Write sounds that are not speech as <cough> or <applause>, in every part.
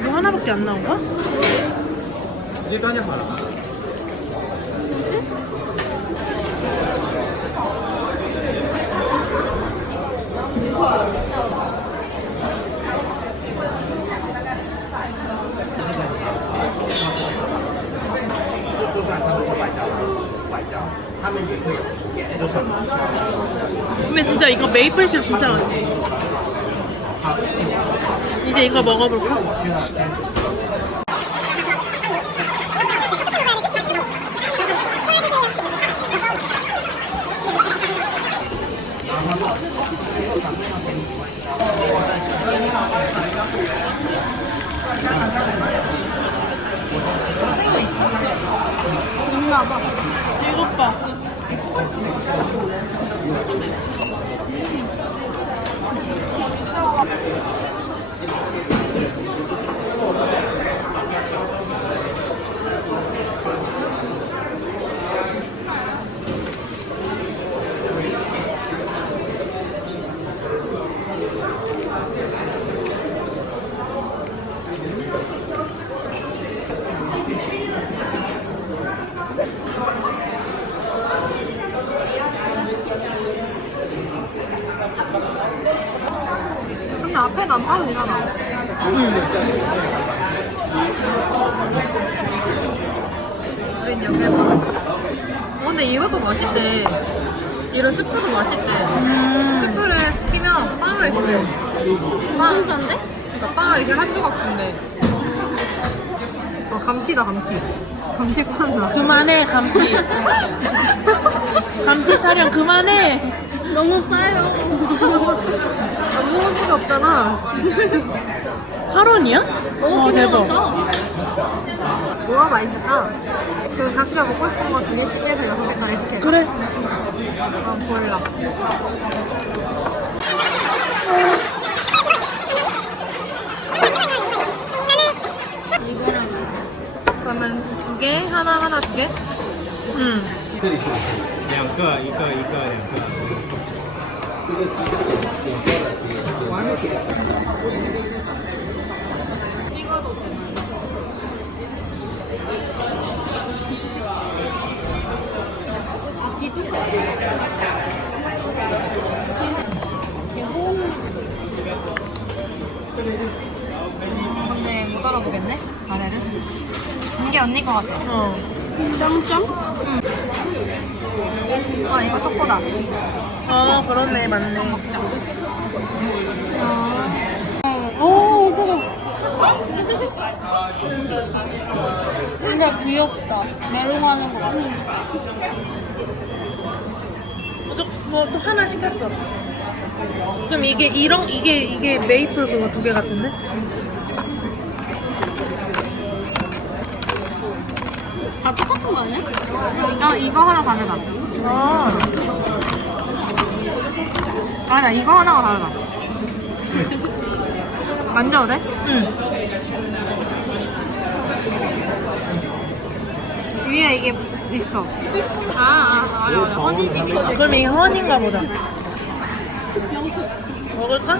이거 하나밖에 안 나온 거야? 直接端就好了。 진짜 이거 메이플 시럽 진짜 맛있어. 이제 이거 먹어볼까? 이것 봐. 안 봐도 되잖아. 우린 여기. 어, 근데 이것도 맛있대. 이런 스프도 맛있대. 스프를 시키면 빵을 줘. 빵 싼데? 그러니까 빵을 이렇게 한 조각 준대. 아, 감튀다, 감튀. 감튀 판다. 그만해, 감튀. <laughs> 감튀 타령 그만해. 너무 싸요. 안 먹을 수가 없잖아. 8원이야? 어, 와, 대박. 뭐가 맛있을까? 그 각자 먹고 싶은 거 두 개씩 해서 여섯 개까지 시켜. 그래. 아, 골라. 이거랑 그러면 두 개? 하나 하나 두 개? 응. 这里是两个，一个一个两个。 근데 못 알아보겠네? 아내를? 이게 언니 거 같아. 어. 짱짱? 아, 이거 초코다. 어, 그러네, 맞네. 오, 그거. 근데 귀엽다. 메롱하는 거 같아. 저, 뭐, 또 하나 시켰어. 그럼 이게, 이런, 이게, 이게 메이플 그거 두 개 같은데? 다 똑같은 거 아니야? 아, 이거 하나 다르다. 아. 아, 나 이거 하나가 다르다. <laughs> 만져도 돼? 응. 위에 이게 있어. 아, 아, 맞아, 맞아. 허니 그럼 이게 허니인가 보다. 먹을까?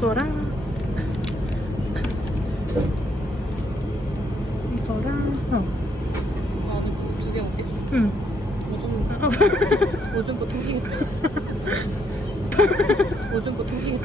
이거랑 이거랑 어. 아, 두개 먹게? 응. 오줌 거 토기겠다. 오줌 거 토기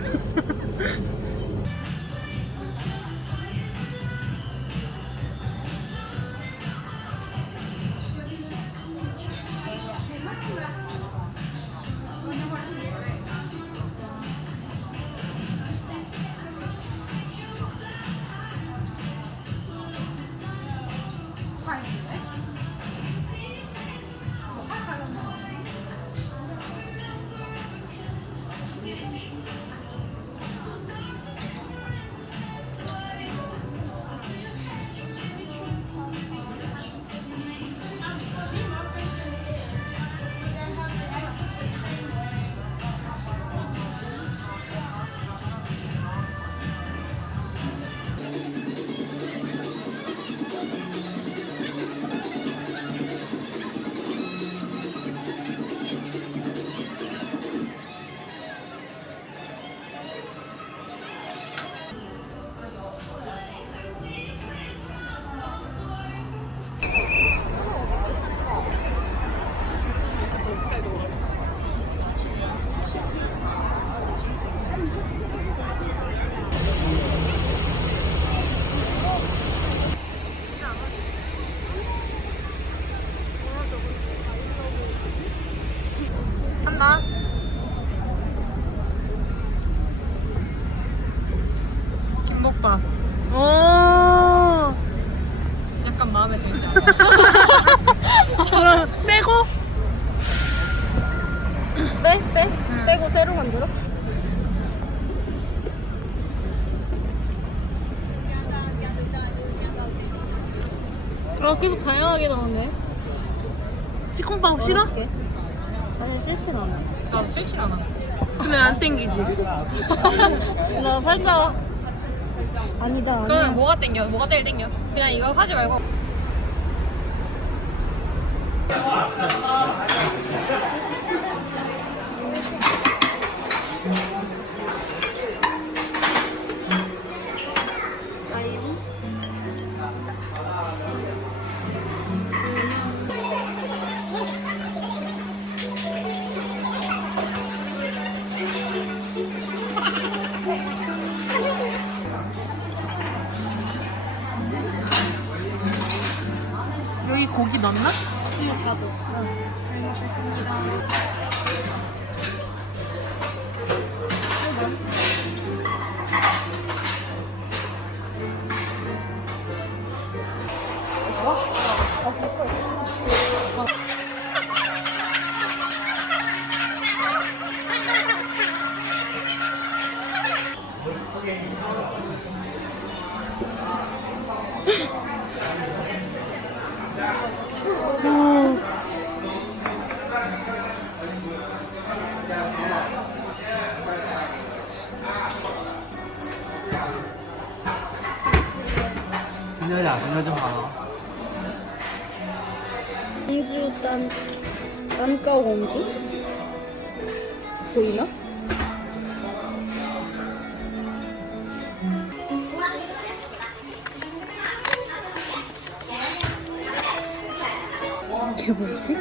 아 계속 다양하게 나오네 치콩밥 싫어? 아니 싫진 않아 나도 싫진 않아 근데 안 땡기지. <laughs> 나 살짝 아니다 아니야 그러면 뭐가 땡겨? 뭐가 제일 땡겨? 그냥 이거 사지 말고 고기 넣나? 다 넣어 그녀야, 그녀 좀 봐라. 공주 딴, 딴가 공주? 보이나? 이게 뭐지?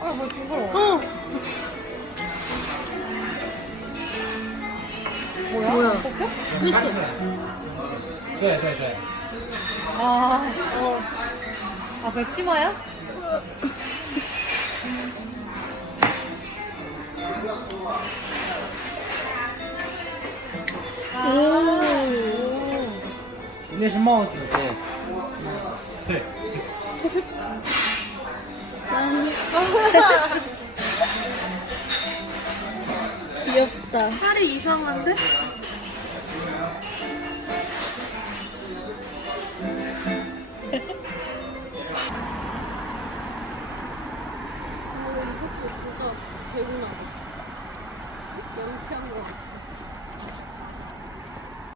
아뭐 징그러워 어. 뭐야? 뭐야? 됐어 对对对， 아, 어. 아, 백치마야? 오. 那是帽子，对。 네. 짠. <laughs> 귀엽다. 팔이 이상한데? 아, 진짜 대구나. 면치한 거.